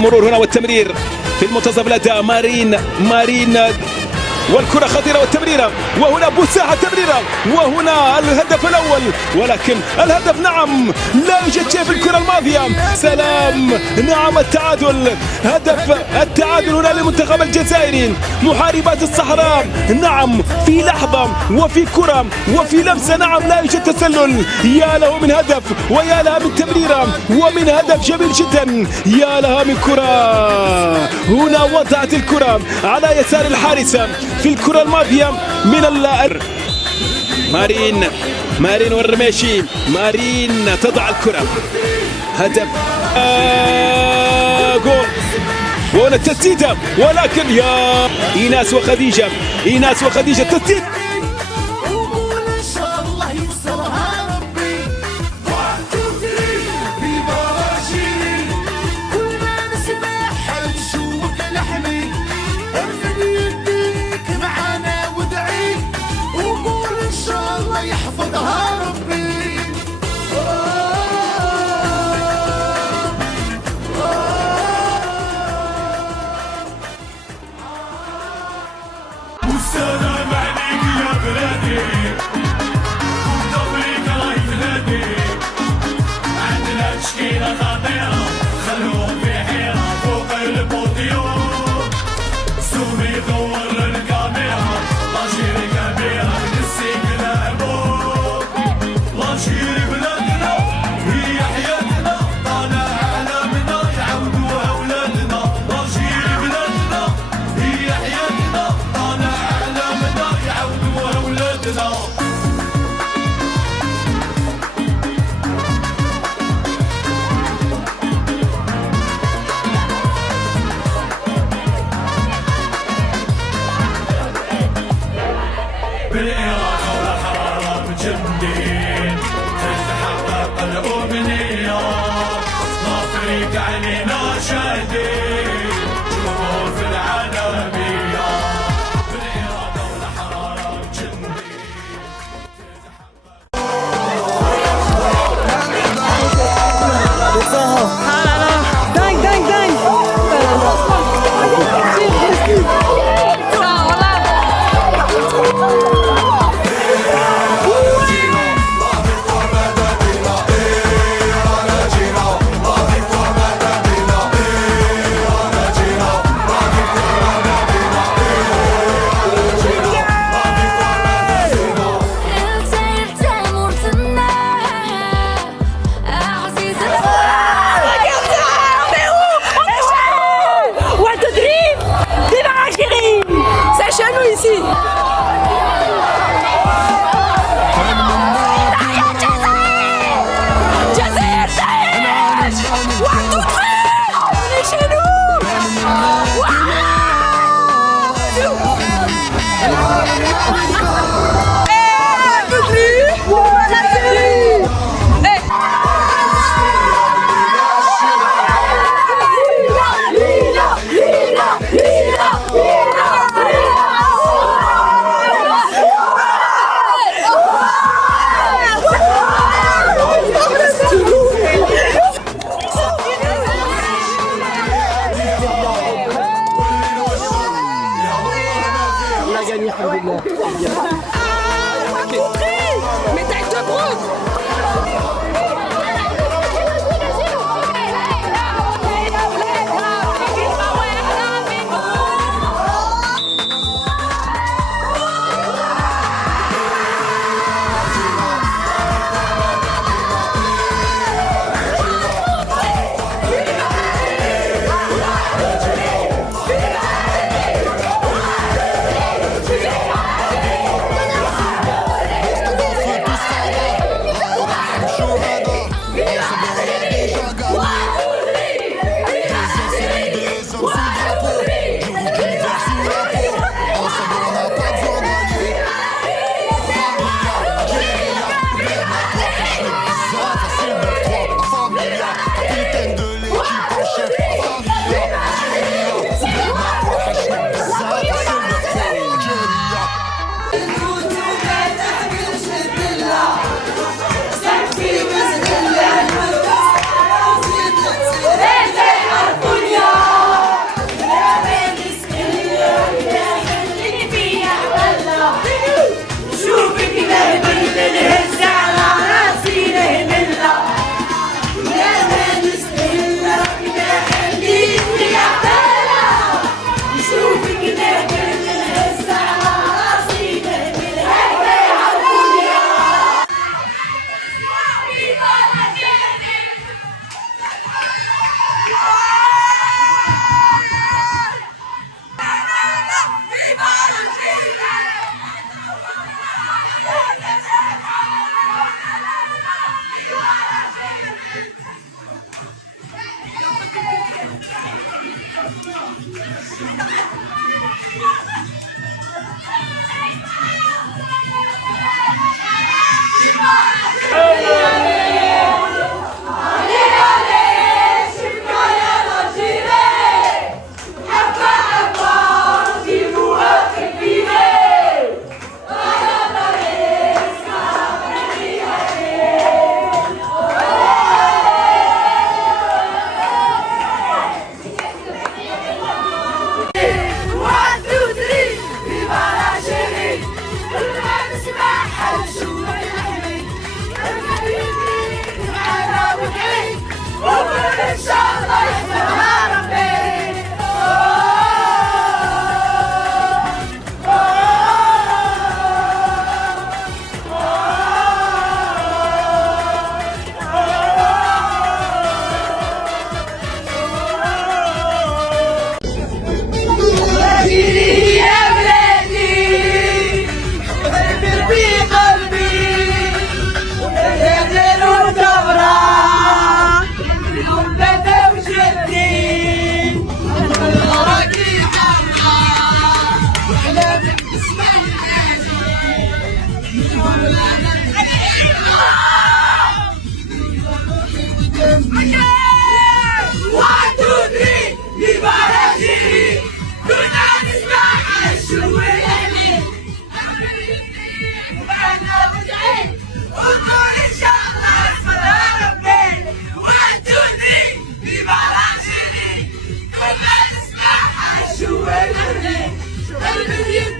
مرور هنا والتمرير في المنتصف الأداء. مارين والكرة خطيرة والتمريرة، وهنا بوساحة تمريرة، وهنا الهدف الأول، ولكن الهدف نعم لا يوجد شيء في الكرة الماضية. سلام، نعم التعادل، هدف التعادل هنا للمنتخب الجزائري. محاربات الصحراء نعم في لحظة وفي كرة وفي لمسة نعم لا يوجد تسلل. يا له من هدف ويا لها من تمريرة ومن هدف جميل جدا. يا لها من كرة، هنا وضعت الكرة على يسار الحارسة في الكرة الماضية من مارين والرميشي. مارين تضع الكرة، هدف جول، وهنا التسديدة، ولكن يا إيناس وخديجة التسديد. والسلام عليك يا بلادي، وبطبيك الله يفدادي. عندنا تشكيلة خطيرة خلوهم في حيرة فوق البوديوم. سومي دور الكاميرا لاشيري كبيرة نسيك العبور. لاشيري بلادنا هي حياتنا، طالع علامنا يعودوها ولادنا. لاشيري بلادنا هي حياتنا، طالع علامنا يعودوها ولادنا. شو